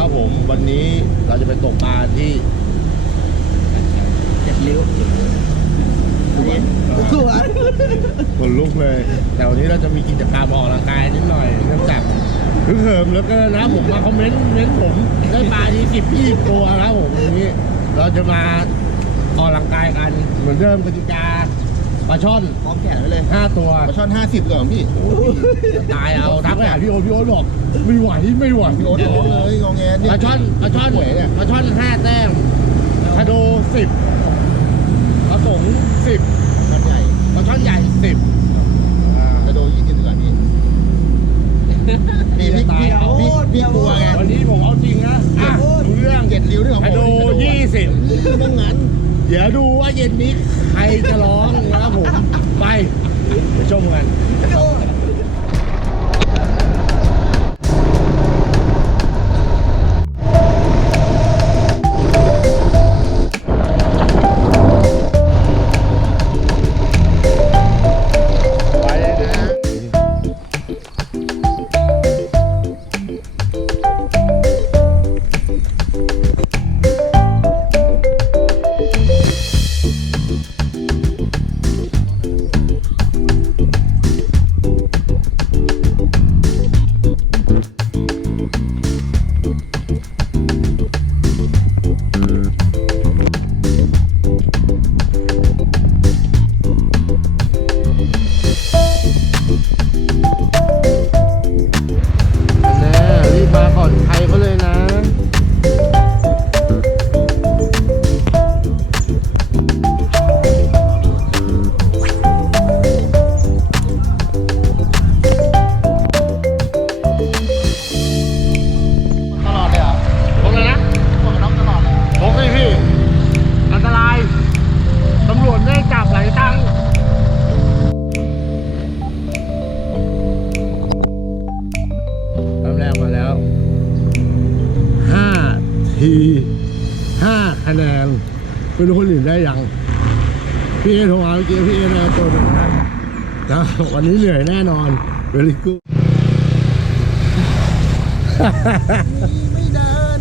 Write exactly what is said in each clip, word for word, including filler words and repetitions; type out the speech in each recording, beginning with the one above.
ครับผมวันนี้เราจะไปตกปลาที่เจ็ดริ้วสวนสวนคนลุกเลยแต่วันนี้เราจะมีกิจกรรมออกกำลังกายนิดหน่อยเนื่องจากฮึกเหิมแล้วก็นะผมมาคอมเมนต์เม้นผมได้ปลาที่สิบยี่สิบตัวครับผมวันนี้เราจะมาออกกำลังกายกันเหมือนเดิมกติกาปลาช่อนพร้อมแขนไว้เลยห้าตัวปลาช่อนห้าสิบก่อนพี่ตายเอาทักไปหาพี่โอ๊ตพี่โอ๊ตบอกไม่ไหวไม่ไหวพี่โอ๊ตร้องเลยงอแงปลาช่อนปลาช่อนปลาช่อนห้าแต้มชะโดสิบปลาสงสิบช่อนใหญ่ปลาช่อนใหญ่สิบชะโดยี่สิบก่อนพี่นี่พี่พี่พี่พี่กลัวไงวันนี้ผมเอาจริงนะอ่ะดูเรื่องเจ็ดริ้วเรื่องของผมชะโดยี่สิบเรื่องนั้นเดี๋ยวดูว่าเย็นนี้ใครจะร้องนะครับผมไปไปชมกันทีห้าคะแนนไม่รู้คนอื่นได้ยังพี่เอโทรมาเมื่อกี้พี่เอได้ตัวหนึ่งนะแล้ววันนี้เหนื่อยแน่นอนเวลิกูไม่เดิน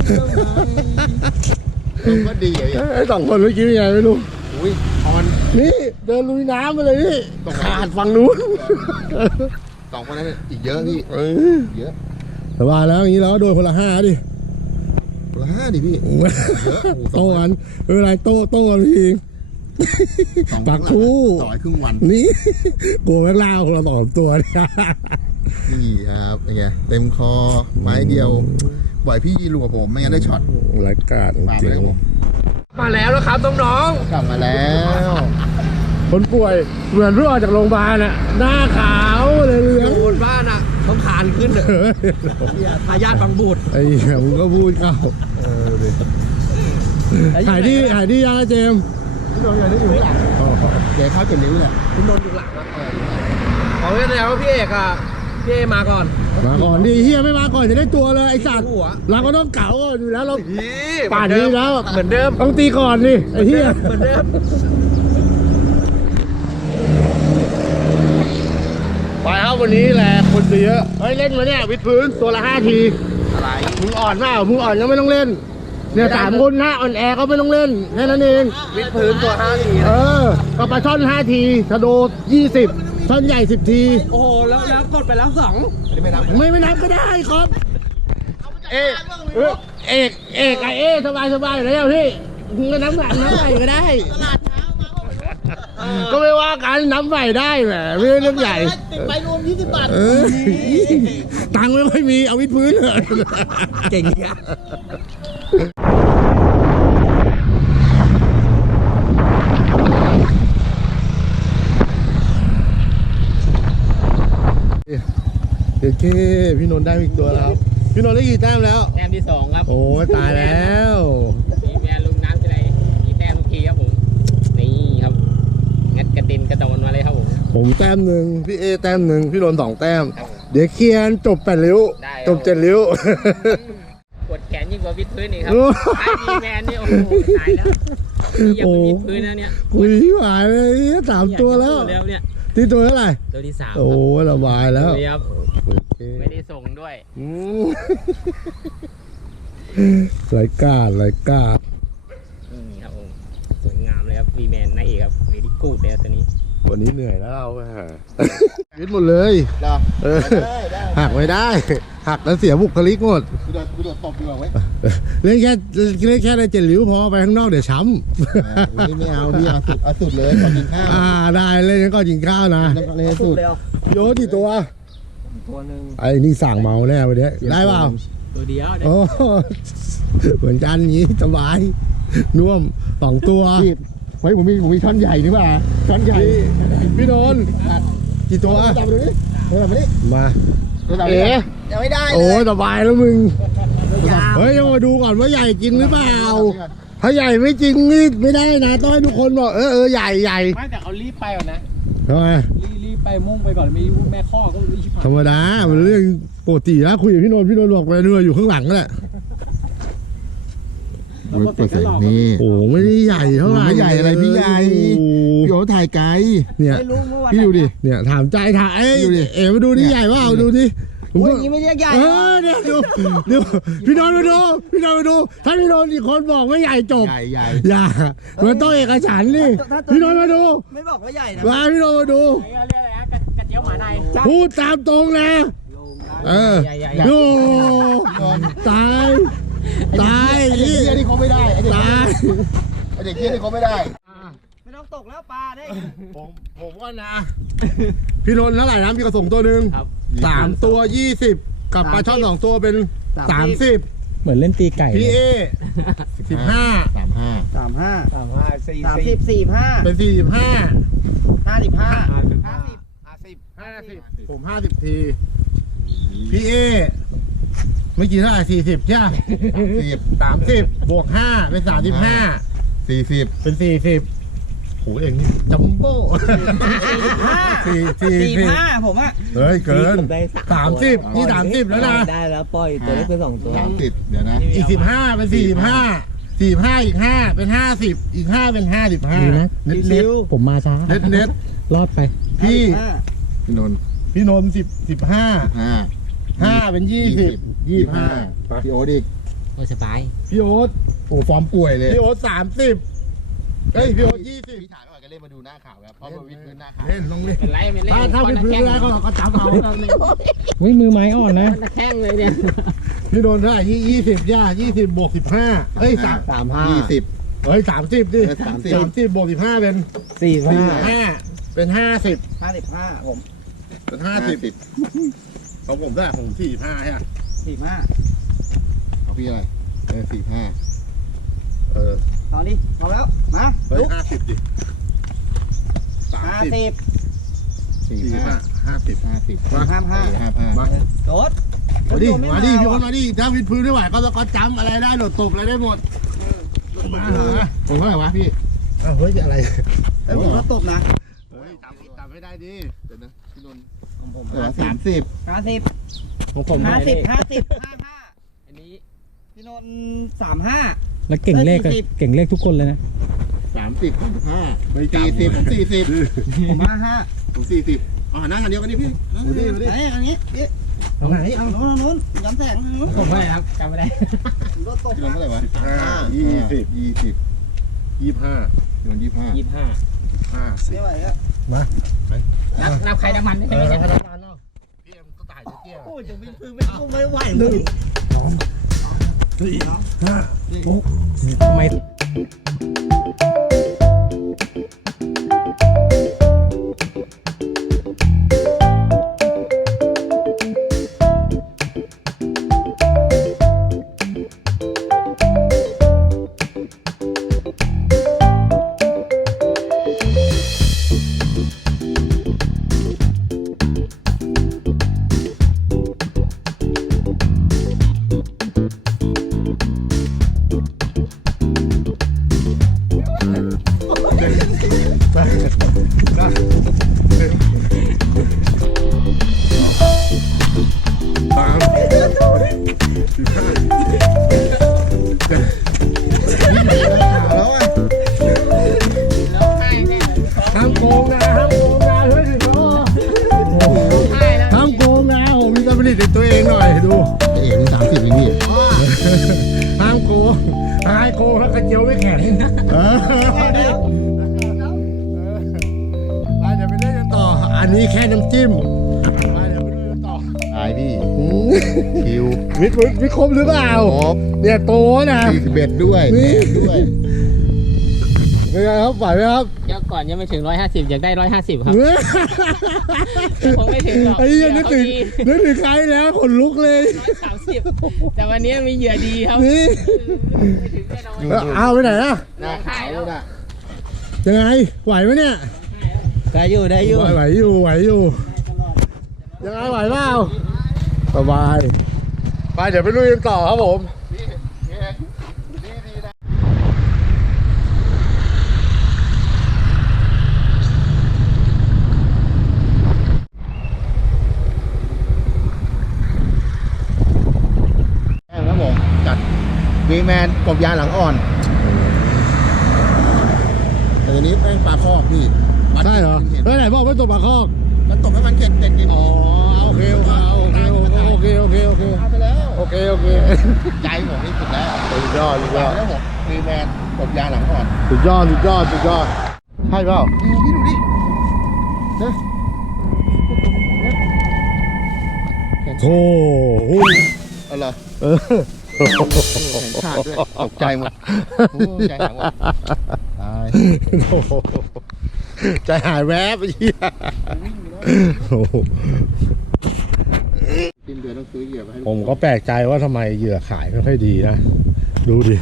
เท่าไหร่ก็ดีไอ้สองคนเมื่อกี้ยังไงไม่รู้อุ้ยออนนี่เดินลุยน้ำไปเลยนี่ขาดฝั่งนู้นสองคนนั้นอีกเยอะพี่เยอะสบายแล้วอย่างนี้เราก็โดนคนละห้าดิละห้าดิพี่โต้กันไม่เป็นไรโต้โต้กันพี่ปากคู่ต่อยครึ่งวันนี่กลัวแม่งล่าคนละสองตัวนี่ครับเป็นไงเต็มคอไม้เดียวบ่อยพี่รัวผมไม่งั้นได้ช็อตรายการจริงมาแล้วนะครับน้องๆกลับมาแล้วคนป่วยเหมือนเพิ่งออกจากโรงพยาบาลน่ะหน้าขาวเลยเหลืองบนบ้านอ่ะต้องขานขึ้นเลยทายาทบางบูดไอ้เหี้ยมึงก็พูดเข้าหายดีหายดียังไงเจมพี่โดนอย่างนี้อยู่หลังเดี๋ยวเข้าเก็บนิ้วเลยคุณโดนอยู่หลังนะขอแสดงว่าพี่เอกอ่ะพี่เอมาก่อนมาก่อนดิเฮียไม่มาก่อนจะได้ตัวเลยไอ้สัตว์เราก็ต้องเก่าก่อนอยู่แล้วเราป่านนี้แล้วเหมือนเดิมต้องตีก่อนดิไอ้เฮียเหมือนเดิมไปครับวันนี้แหละคนเยอะเฮ้ยเล่นมาเนี่ยวิดพื้นตัวละห้าทีอะไรมึงอ่อนมากมึงอ่อนก็ไม่ต้องเล่นเนี่ยสามคนหน้าอ่อนแอก็ไม่ต้องเล่นแค่นั้นเองวิดพื้นตัวห้าทีเออก็ปลาช่อนห้าทีชะโดยี่สิบช่อนใหญ่สิบทีโอ้โหแล้วแล้วกดไปแล้วสองไม่ไม่นับก็ได้ครับเอกเอกเอกไอเอสบายสบายแล้วพี่มึงก็นับหนักนับใหม่ก็ได้ก็ไม่ว่ากันน้ำใหม่ได้แหมไม่ใช่เรื่องใหญ่ไปรวมยี่สิบบาทตังค์ไม่ค่อยมีเอาวิดพื้นเลยเก่งเนี่ยเด็กเก้พี่นนท์ได้อีกตัวแล้วพี่นนท์ได้กี่แต้มแล้วแต้มที่สองครับโอ้ตายแล้วมีแมนลุงน้ำจะได้กี่แต้มทุกทีครับผมนี่ครับงัดกระตินกระโดนมาเลยครับผมผมแต้มหนึ่งพี่เอแต้มหนึ่งพี่นนท์สองแต้มเดี๋ยวเคลียร์จบแปดริ้วจบเจ็ดริ้วปวดแขนยิ่งกว่าวิดพื้นอีกครับไอ้มีแมนนี่โอ้โหตายแล้วอย่าไปวิดพื้นนะเนี่ยคุยหวานเลยสามตัวแล้วเนี่ยที่ตัวเท่าไหร่ตัวที่สามโอ้ระบายแล้วไม่ได้ส่งด้วยไรกาดไรกาดนี่ครับผมสวยงามเลยครับวีแมนนายเอกครับเวดี้กูดเลยครับตัวนี้วันนี้เหนื่อยแล้วเราอะวิดหมดเลยเหรอเออได้ได้หักไม่ได้ หักแล้วเสียบุคลิกหมดกูโดดกูโดดตบดีกว่าไว้ยเล่นแค่เล่นแค่ในเจ็ดริ้วพอไปข้างนอกเดี๋ยวช้วันนี้ไม่เอาพี่เอาสุดเอาสุดเลยก่อนกินข้าวำอ่าได้เล่นกันก่อนกินข้าวนะแล้วก็เลยสุดโยนกี่ตัวตัวหนึ่งไอ้นี่สั่งเมาแน่วันนี้ได้เปล่าตัวเดียวโอ้เหมือนกันอย่างนี้สบายน่วมสองตัวพี่เฮ้ยผมมีผมมีช้อนใหญ่นี่ป่ะช้อนใหญ่พี่โดนกี่ตัวจับมาดูดิเฮ้ยจับมาดิมาจับมาดิยังไม่ได้เลโอ้ยสบายแล้วมึงยาวเฮ้ยยังมาดูก่อนว่าใหญ่จริงหรือเปล่า ถ้าใหญ่ไม่จริงนี่ไม่ได้นะต้องให้ทุกคนบอกเออเออใหญ่ใหญ่ไม่แต่เขารีบไปก่อนนะทำไมรีบรีบไปมุ่งไปก่อนไม่แม่ข้อก็รีบผ่าธรรมดามันเรื่องปกติแล้วคุยกับพี่โนนท์พี่โนนท์บอกไปเรืออยู่ข้างหลังนั่นแหละเปิดแสงนี่โอ้ไม่ได้ใหญ่เท่าไหร่ไม่ใหญ่อะไรพี่ใหญ่โอ้พี่โอ้ถ่ายไกลเนี่ยไม่รู้เมื่อวันพี่ดูดิเนี่ยถามใจถามเอ้ยดูดิเอ๋มาดูนี่ใหญ่เปล่าดูดิโอ้ยนี่ไม่เรียกใหญ่เออเนี่ยดูดูพี่โนนท์มาดูพี่โนนท์มาดูถ้าพี่โนนท์อีกคนบอกไม่ใหญ่จบใหญ่ใหญ่อย่ามันต้องเอกฉันท์นี่พี่โนนท์มาดูไม่บอกว่าใหญ่นะมาพี่โนนท์มาดูเรียกอะไรนะกระเจียวหมาในพูดตามตรงนะเออใหญ่ใหญ่ดูตายตายไอเด็กเกี้ยนี่เขาไม่ได้ไอเด็กตายไอเด็กเกี้ยนี่เขาไม่ได้ไม่ต้องตกแล้วปลาได้ผมผมก็นะ พี่นนท์เท่าไหร่นะพี่กระส่งตัวหนึ่งครับสามตัวยี่สิบกับปลาช่อนสองตัวเป็นสามสิบเหมือนเล่นตีไก่พี่เอสิบห้าสามห้าสามห้าสามห้าสี่สามสิบสี่ห้าเป็นสี่สิบห้าห้าสิบห้าห้าสิบห้าสิบห้าสิบผมห้าสิบทีพี่เอเมื่อกี้เท่าไหร่สี่สิบใช่ไหมสิบสามสิบบวกห้าเป็นสามสิบห้าสี่สิบเป็นสี่สิบโหเองนี่จัมโบ้ห้าสี่สี่สี่สิบห้าผมอ่ะเฮ้ยเกินสามสิบนี่สามสิบแล้วนะได้แล้วปล่อยตัวเล็กไปสองตัวสามสิบเดี๋ยวนะอีกสิบห้าเป็นสี่สิบห้าสี่สิบห้าอีกห้าเป็นห้าสิบอีกห้าเป็นห้าสิบห้าดีนะเน็ตเน็ตผมมาช้าเน็ตเน็ตรอดไปพี่พี่นนท์พี่นนท์สิบสิบห้าห้าห้าเป็นยี่สิบยี่สิบห้าพี่โอ๊ตอีกโอ้สบายพี่โอ๊ตโอ้ฟอร์มป่วยเลยพี่โอ๊ตสามสิบเฮ้ยพี่โอ๊ตยี่สิบพี่ถ่ายก่อนก็เล่นมาดูหน้าข่าวครับเพราะมาวิดพื้นหน้าข่าวเล่นลงเลยเป็นไรเป็นเล่นถ้าถ้าเป็นพื้นแล้วก็ก็จับเอาวิมือไม้อ่อนนะมันแข้งเลยเนี่ยพี่นนท์เท่าไหร่ยี่ยี่สิบย่ายี่สิบบวกสิบห้าเฮ้ยสามสามห้ายี่สิบเฮ้ยสามสิบดิเออสามสิบสามสิบบวกสิบห้าเป็นสี่สี่ห้าห้าเป็นห้าสิบห้าสิบห้าผมเป็นห้าสิบของผมได้ผมสี่ห้าใช่ไหมสี่ห้าเอาพี่อะไรเออสี่ห้าเออตอนนี้พอแล้ว มาเฮ้ยลุกห้าสิบดิสามห้าสิบสิบสี่สี่ห้าห้าห้าสิบห้าสิบมาห้าห้าห้าห้ามาโดดมาดิโดดไมาดิพี่คนว่ะมาดิถ้าวิดพื้นไม่ไหวก็ก็จำอะไรได้โดดตบอะไรได้หมดมาหาผมเท่าไหร่วะพี่อ้าวเฮ้ยอะไรเอ้ยผมก็ตบนะเฮ้ยจำจำไม่ได้ดิเดี๋ยวนะพี่นนท์ของผมเออสามสิบห้าสิบของผมห้าสิบห้าสิบห้าห้าอันนี้พี่นนท์สามห้าแล้วเก่งเลขก็เอ้ยสี่สิบเก่งเลขทุกคนเลยนะสามสิบห้าไม่สี่จำสิบสี่สิบผมห้าห้าผมสี่สิบอ๋อนั่งกันเดียวกันดิพี่นั่งดูกันดิเดียวดูดิไหนอันนี้พี่เอาไหนเอาเอาโน้นเอาโน้นย้อนแสงโน้นผมเท่าไหร่ครับจำไม่ได้ผมก็ตบพี่นนท์นะเท่าไหร่วะห้ายี่สิบยี่สิบยี่สิบห้าพี่นนท์ยี่สิบห้ายี่สิบห้าห้าสิบไม่ไหวแล้วมานับนับใครนับมันได้เอไหมอเนี่ยขนาดนั้นเนาะพี่เอ็มก็ตายเตี้ยโอ้ยจะวิ่งพื้นไม่ต้องไม่ไหวเลยสี่ห้าหกทำไมสามสิบห้าแล้วอ่ะแล้วให้แน่เลยห้ามโกงนะห้ามโกงนะเฮ้ยสิโอ้ให้แล้วห้ามโกงนะผมมีสปิริตในตัวเองหน่อยดูเอ๋นี่สามสิบเองพี่นี้แค่น้ำจิ้มมาเดี๋ยวไปดูกันต่อตายพี่อืมคิววิทย์วิทย์วิทย์ครบหรือเปล่าครบเนี่ยโตนะสี่สิบเอ็ดด้วยนี่แถมด้วยเป็นไงครับไหวไหมครับเดี๋ยวก่อนยังไม่ถึงร้อยห้าสิบอยากได้ร้อยห้าสิบครับคงไม่ถึงหรอกไอ้เหี้ยังนึกถึงเหยื่นึกถึงใครแล้วขนลุกเลยร้อยสามสิบแต่วันนี้มีเหยื่อดีครับนี่ไม่ถึงแน่นอนเอาไปไหนอะหน้าขาวน่ะยังไงไหวไหมเนี่ยได้อยู่ได้อยู่ไหวไหวอยู่ไหวอยู่ยังไงไหวเปล่าสบายไปเดี๋ยวไปลุยกันต่อครับผมครับผมจัดวีแมนกบยางหลังอ่อนแต่ตัวนี้แม่งปลาคอกพี่ใช่เหรอแล้วไหนบอกไม่ตกปลาคอกมันตกให้มันเข็ดเข็ดกินอ๋อโอเคโอเคโอเคโอเคโอเคโอเคเอาไปแล้วโอเคโอเคใจผมนี่สุดแล้วสุดยอดสุดยอดแล้วผมวีแมนกบยางหลังอ่อนสุดยอดสุดยอดสุดยอดใช่เปล่าดูพี่ดูดินะโธ่หุ้ยอะไรเออแขนขาดด้วยตกใจหมดโอ้ใจหายหมดตายโอ้โหใจหายแวบไอ้เหี้ยโอ้โหกินเดือนต้องซื้อเหยื่อมาให้ผมก็แปลกใจว่าทำไมเหยื่อขายไม่ค่อยดีนะ ดูดิ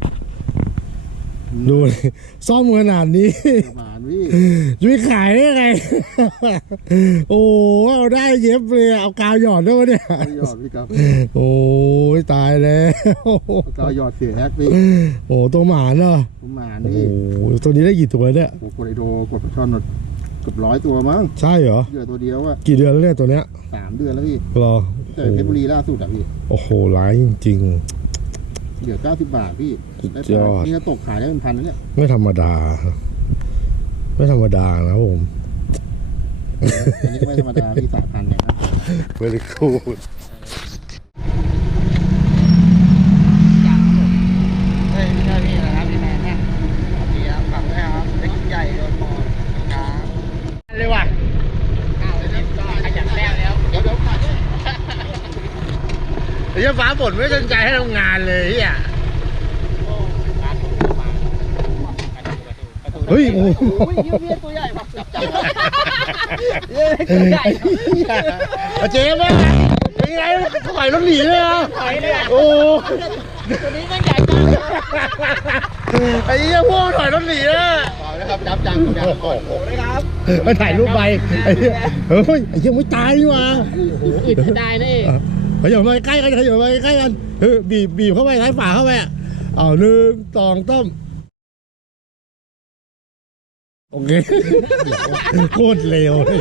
ดูดิซ่อมขนาดนี้หมานพี่จะไปขายได้ไง โอ้เอาได้เย็บเลยเอากาวหยอดด้วยวะเนี่ยเอาหยอดพี่ครับโอ้ยตายแล้วก็เอาหยอดเสียแอคพี่โอ้ตัวหมาเนาะผมหมานโอ้นี่โหตัวนี้ได้กี่ตัวเนี่ยโอ้โหกดไอโดกดปลาช่อนหมดเกือบร้อยตัวมั้งใช่เหรอเหยื่อตัวเดียวอะกี่เดือนแล้วเนี่ยตัวเนี้ยสามเดือนแล้วพี่รอแต่เพชรบุรีล่าสุดอะพี่โอ้โหร้ายจริงเหยื่อเก้าสิบบาทพี่สุดได้ยอดนี่ก็ตกขายได้เป็นพันแล้วเนี่ยๆ ไม่ธรรมดา ไม่ธรรมดานะผมอันนี้ก็ไม่ธรรมดาพี่สายพันธุ์เนี่ยนะ very cool เฮ้ยไม่ใช่พี่นะครับพี่แมนนะพี่ครับฝั่งนี้ครับเล็กใหญ่โดนปอดครับเลยว่ะอ้าวนี่ก็ขยันแล้วแล้วเดี๋ยวเดี๋ยวขาดด้วยไอ้เหี้ยฟ้าฝนไม่สนใจให้ทำงานเลยเฮียเฮ้ยโอ้โหโอ้ยเยี่ยตัวใหญ่ว่ะจับจับเย้ตัวใหญ่เอาเจ๊แม่เป็นไงถอยรถหนีเลยอ่ะถอยเลยอ่ะโอ้ตัวนี้มันใหญ่จังไอ้เหี้ยพวกถอยรถหนีอ่ะต่อนะครับจับจังจับก่อนครับไปถ่ายรูปไปไอ้เหี้ยเฮ้ยไอ้เหี้ยไม่ตายนี่หว่าอึดได้นะเองขยับมาใกล้กันขยับมาใกล้กันเฮ้ยบีบบีบเข้าไปท้ายฝาเข้าไปอ่ะเอาหนึ่งสองต้มโอเคโคตรเร็วเลย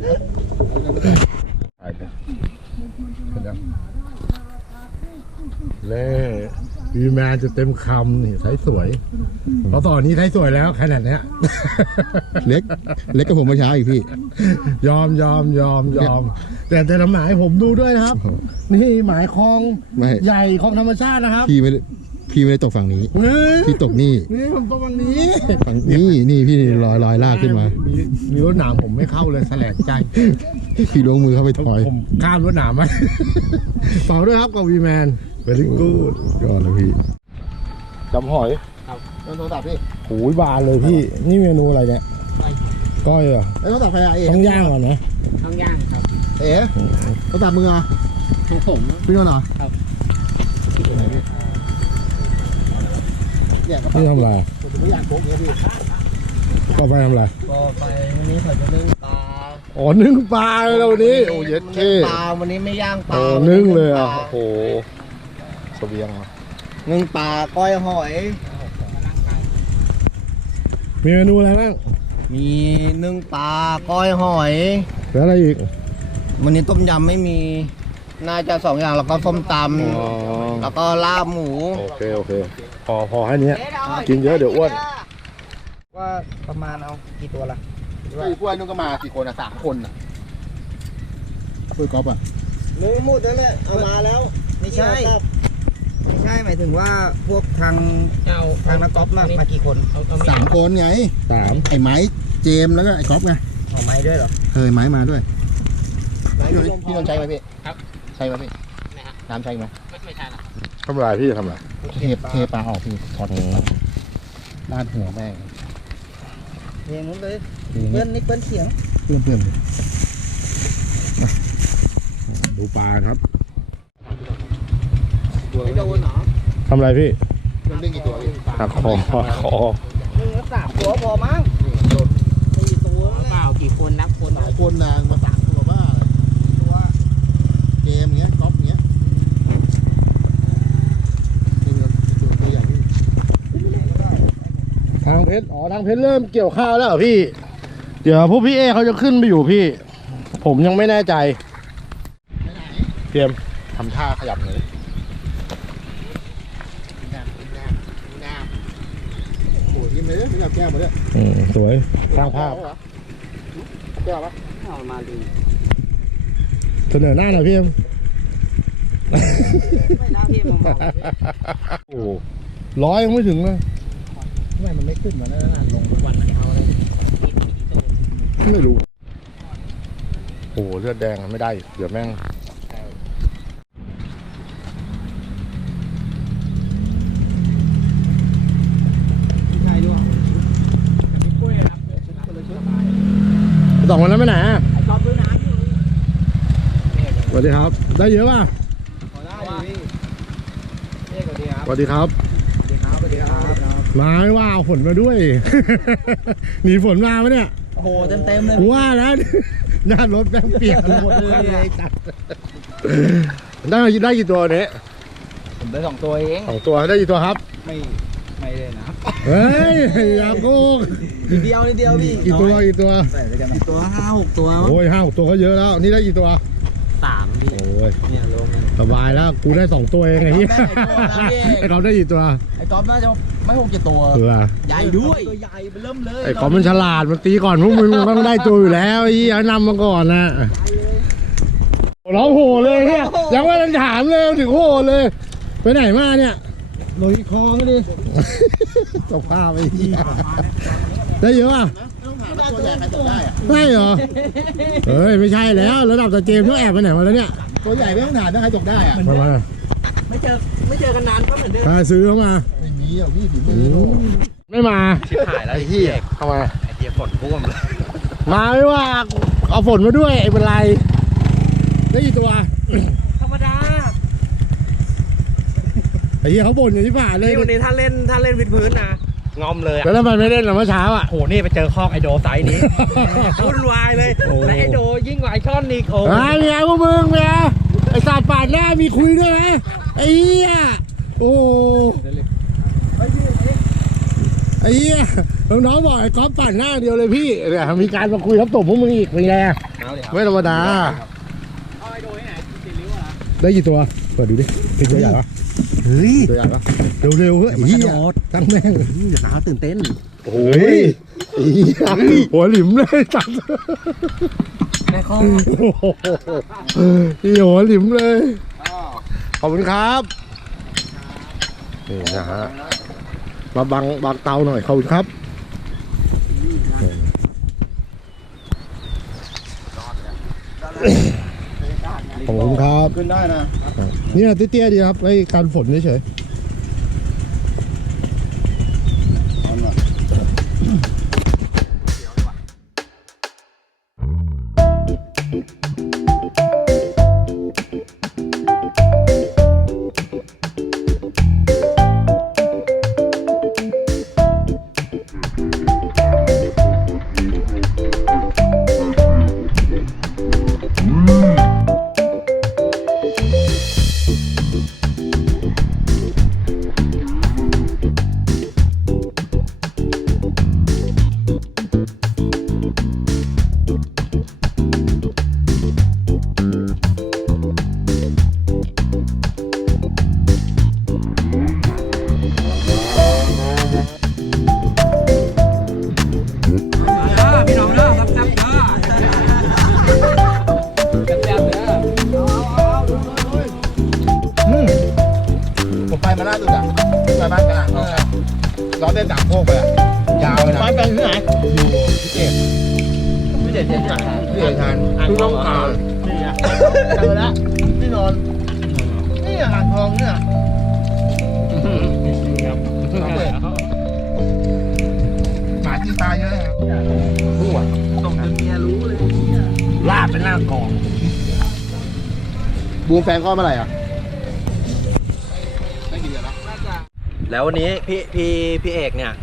เล่วีแมนจะเต็มคำนี่ไซส์สวยเพราะตอนนี้ไซส์สวยแล้วขนาดเนี้ยเล็กเล็กกับผมเมื่อเช้าอีกพี่ยอมยอมยอมยอม แต่แต่ละหมายผมดูด้วยนะครับ นี่หมายคลองไม่ใหญ่คลองธรรมชาตินะครับพี่ไม่ได้พี่ไม่ได้ตกฝั่งนี้เฮ้ยพี่ตกนี่นี่ผมตรงวันนี้ฝั่งนี่นี่พี่ลอยลอยลากขึ้นมามีรถหนามผมไม่เข้าเลยแสลงใจพี่ล้วงมือเข้าไปถอยผมข้ามรถหนามมา ต่อด้วยครับกับวีแมนเวลิกูดยอดเลยพี่จำหอยโทรศัพท์พี่โอ้ยบานเลยพี่ นี่เมนูอะไรเนี่ยก้อยเหรอไอ้โทรศัพท์ใครอะเอ๋ต้องย่างก่อนนะต้องย่างครับเอ๋โทรศัพท์มือเหรอทุกผมพี่นนท์เหรอครับเนี่ยก็นี่ทำอะไรผมจะไม่อยากโกงเนี่ยพี่ก็ไปทำอะไรก็ไปวันนี้เขาจะนึ่งปลาอ๋อนึ่งปลาเลยเราวันนี้โอ้เย็ดเท่ปลาวันนี้ไม่ย่างปลาโอ้นึ่งเลยอ่ะโอ้โหเสบียงอ่ะนึ่งปลาก้อยหอยมีเมนูอะไรบ้างมีนึ่งปลาก้อยหอยแล้วอะไรอีกวันนี้ต้มยำไม่มี น่าจะสองอย่างแล้วก็ส้มตอ๋อำแล้วก็ลาบหมูโอเคโอเคพอพอแค่นี้กินเยอะเดี๋ยวอ้วนว่าประมาณเอากี่ตัวละพี่พวกนู้นก็มากี่คนอ่ะสามคนอ่ะคุยกอล์ฟอ่ะนึงหมดแล้วแหละเอามาแล้ว ไม่ใช่ ไม่ใช่หมายถึงว่าพวกทางเอาทางนักกอล์ฟมามากี่คนเอาเอาสามคนไงสามไอ้ไม้เจมส์แล้วก็ไอ้กอล์ฟไงอ๋อเอาไม้ด้วยเหรอเฮ้ยไม้มาด้วยไม้พี่ลมพพี่อต้องใช้ไหมพี่ครับใช่ไหมพี่นะฮะน้ำใช่ไหมไม่ไม่ใช่หรอกทำไรพี่จะทำไรเทเทปลาออกพี่ถอดหัวลาดหัวแม่งเพลงนู้นเลยเปิ้ลนี่เปิ้ลเสียงเพื่อนเพื่อนดูปลาครับไม่โดนเหรอทำไรพี่มันเรื่องกี่ตัวพี่หักคอหักคอหนึ่งละสามตัวพอมั้งสี่ตัวเปล่ากี่คนนับคนหลายคนนางมาสามตัวบ้าเลยตัวเกมเงี้ยกอล์ฟเงี้ยนี่มันตัวตัวใหญ่พี่ทางเพชรอ๋อทางเพชรเริ่มเกี่ยวข้าวแล้วเหรอพี่ เดี๋ยวพวกพี่เอเขาจะขึ้นไปอยู่พี่ ผมยังไม่แน่ใจเตรียมทำท่าขยับหน่อยดิแนบแนบแนบโอ้ยยิ้มเลยไม่จับแก้มมาด้วยอืมสวยสร้างภาพแก้วปะเอามาดูเสนอหน้าหน่อยพี่เอ็มไม่น่าพี่มันบอกโอ้ร้อยยังไม่ถึงเลยทำไมมันไม่ขึ้นมาเนี่ยลงทุกวันเอาเลยไม่รู้โอ้เลือดแดงไม่ได้ เดี๋ยวแม่งใช่ด้วยพี่ปุ้ยครับคนละชุดสบายสองคนนั้นไปไหนอะไอ้กอล์ฟด้วยน้ำอยู่สวัสดีครับ ได้เยอะป่ะพอได้พี่เรียกก่อนดีครับสวัสดีครับสวัสดีครับสวัสดีครับมาไม่ว่าเอาฝนมาด้วย หนีฝนมาไหมเนี่ยโอ้โหเต็มเต็มๆเลยกูว่าแล้ว หน้ารถแม่งเปียกหมดเลยจัดได้ได้กี่ตัวเนี้ยผมได้สองตัวเองสองตัวได้กี่ตัวครับไม่ไม่เลยนะเฮ้ยอย่าโกงนิดเดียวนิดเดียวพี่กี่ตัวกี่ตัวใส่ไปกันกี่ตัวห้าหกตัวมั้งโอ้ยห้าหกตัวก็เยอะแล้ว นี่ได้กี่ตัวสามพี่โอ้ยเนี่ยรวมกันสบายแล้ว กูได้สองตัวเองไอ้เหี้ยเอาแม่ไอ้ตัวแล้วพี่ไอ้เขาได้กี่ตัวไอ้กอล์ฟน่าจะไม่หกเจ็ดตัวตัวใหญ่ด้วยตัวใหญ่ไปเริ่มเลยไอ้เขามันฉลาดมันตีก่อนพวกมึงมันต้องได้ตัวอยู่แล้วไอ้เหี้ยนำมาก่อนนะร้องโหเลยเฮียยังว่าจะถามเลยถึงโหเลย ไปไหนมาเนี่ยลอยคลองดิตกปลาไปเหี้ยได้เยอะอ่ะต้องถามว่าตัวใหญ่ใครตกได้อะได้เหรอเฮ้ยไม่ใช่แล้วระดับตาเจมส์ต้องแอบไปไหนมาแล้วเนี่ยตัวใหญ่ไม่ต้องถามถ้าใครตกได้อะมามาไม่เจอไม่เจอกันนานก็เหมือนเดิมพาซื้อเข้ามาไม่มีอ่ะพี่ฝีมือโลกไม่มาถ่ายแล้วไอ้ที่เข้ามาไอเดียฝนท่วมเลยมาไม่ว่าเอาฝนมาด้วยไอ้เป็นไรได้กี่ตัวธรรมดาไอ้เหี้ยเขาบ่นอย่างที่ผ่านเลยนี่วันนี้ถ้าเล่นถ้าเล่นวิดพื้นนะงอมเลยอะแล้วทำไมไม่เล่นล่ะเมื่อเช้าอ่ะโหนี่ไปเจอคอกไอโดไซส์นี้ วุ่นวายเลยโอ้และไอโดยิ่งกว่าไอช่อนอีกโอ้ไอ้เมียพวกมึงเมียไอ้สัตว์ปาดหน้ามีคุยด้วยไหมไอ้เหี้ยโอ้ไอ้เหี้ยน้องๆบอกไอ้ก๊อฟปาดหน้าเดียวเลยพี่เนี่ยมีการมาคุยครับตบพวกมึงอีกเป็นไงอะไม่ธรรมดาเอาไอโดที่ไหนติดริ้วอ่ะได้กี่ตัวเปิดดูดิเป็นตัวใหญ่ปะเฮ้ยตัวใหญ่ปะเร็วๆเฮ้ยไอ้เหี้ยตั้งแม่งอย่าหาตื่นเต้นโอ้ยไอ้เหี้ยหัวหลิมเลยจัดแม่ข้อโอ้โหพี่หัวหลิมเลย ขอบคุณครับ นี่นะฮะ มาบังบังเตาหน่อย ขอบคุณครับ ขอบคุณครับขึ้นได้นะเนี่ยเตี้ยๆดีครับไอ้การฝนเฉยเอาหน่อยพี่น้องเด้อซับซับเด้อซับซับเด้อผมไปมาล่าสุดอ่ะไปบ้านกลางเราเราเต้นสามโคกไปอ่ะยาวเลยนะๆไปไปที่ไหนอยู่พิเศษไม่เด็ดเห็นไหมพี่เอกทานคือต้องการนี่ไงเจอแล้วที่นอนนี่อ่างทองเนี่ยครับหมาที่ตายเยอะครับผู้อ่ะส่งจนเมียรู้เลยลาดเป็นหน้ากองบูมแฟนก็เมื่อไหร่อ่ะได้กี่เดือนแล้วน่าจะแล้ววันนี้พี่พี่พี่เอกเนี่ย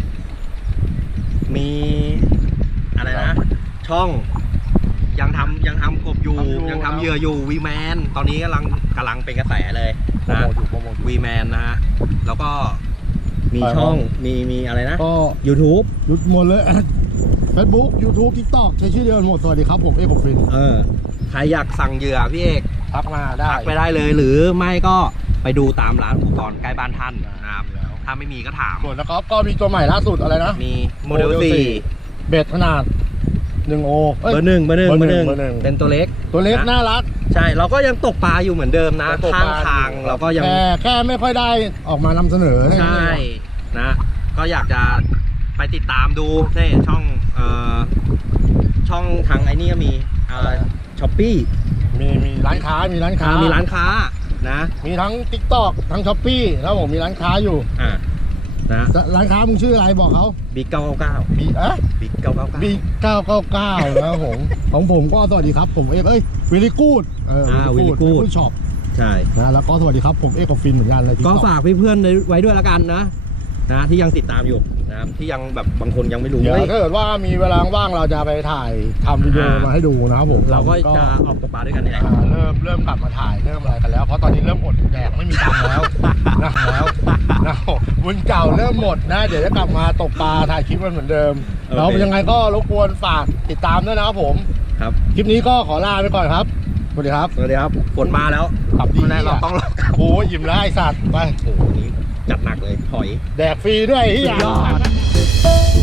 มีอะไรนะ ช่องยังทำยังทำกบอยู่ยังทำเหยื่ออยู่วีแมนตอนนี้กำลังกำลังเป็นกระแสเลยนะโปรโมทอยู่วีแมนนะฮะแล้วก็มีช่องมีมีอะไรนะก็ YouTube หยุดหมดเลย Facebook YouTube TikTok ใช้ชื่อเดียวกันหมดสวัสดีครับผมเอกผมฟินเออใครอยากสั่งเหยื่อพี่เอกทักมาได้ทักไปได้เลย หรือไม่ก็ไปดูตามร้านอุปกรณ์ใกล้บ้านท่านนะครับถ้าไม่มีก็ถามส่วนนะครับก็มีตัวใหม่ล่าสุดอะไรนะมีโมเดล Model สี่สี่ เบ็ดขนาดหนึ่งโอเบอร์หนึ่งเบอร์หนึ่งเบเบออร์ร์หหนึ่นึ่งงเบอร์หนึ่งเป็นตัวเล็กตัวเล็กนะน่ารักใช่เราก็ยังตกปลาอยู่เหมือนเดิมนะยังตกข้าปงลาอยู่ทางเราก็ยังแค่แค่ไม่ค่อยได้ออกมานำเสนอใช่นะ ก็อยากจะไปติดตามดูนี่ช่องเอ่อช่องทางไอ้นี่ก็มีช้อปปี้มีมีร้านค้ามีร้านค้ามีร้านค้านะมีทั้ง TikTok ทั้ง Shopee แล้วผมมีร้านค้าอยู่อ่านะร้านค้ามึงชื่ออะไรบอกเขาบิ๊กเก้าเก้าบีอะบิ๊กเก้าเก้าบีเก้าเก้าเก้านะครับผม ของผมก็สวัสดีครับผมเอกเอ้ยวิลลี่กูดเออวิลลี่กูดช็อปใช่นะแล้วก็สวัสดีครับผมเอกกับฟินเหมือนกันเลยก็ฝากเพื่อนๆไว้ด้วยละกันนะนะที่ยังติดตามอยู่นะครับที่ยังแบบบางคนยังไม่รู้เดี๋ยวเฮ้ยถ้าเกิดว่ามีเวลาว่างเราจะไปถ่ายทำวิดีโออ่ามมาให้ดูนะครับผมเราก็จะออกตกปลาด้วยกันนี่แหละอ่าเริ่มเริ่มกลับมาถ่ายเริ่มอะไรกันแล้ว เพราะตอนนี้เริ่มอดแดกไม่มีตังค์แล้ว นะแล้วนะบุญเก่าเริ่มหมดนะ เดี๋ยวจะกลับมาตกปลาถ่ายคลิปกันเหมือนเดิมแล้วยังไงก็รบกวนฝากติดตามด้วยนะครับผมครับคลิปนี้ก็ขอลาไปก่อนครับสวัสดีครับสวัสดีครับฝนมาแล้วขับดีไม่แน่เราต้องรอโอ้ยอิ่มแล้วไอสัตว์ไปโอ้โหนี้จัดหนักเลยถอยแดกฟรีด้วยที่อยาก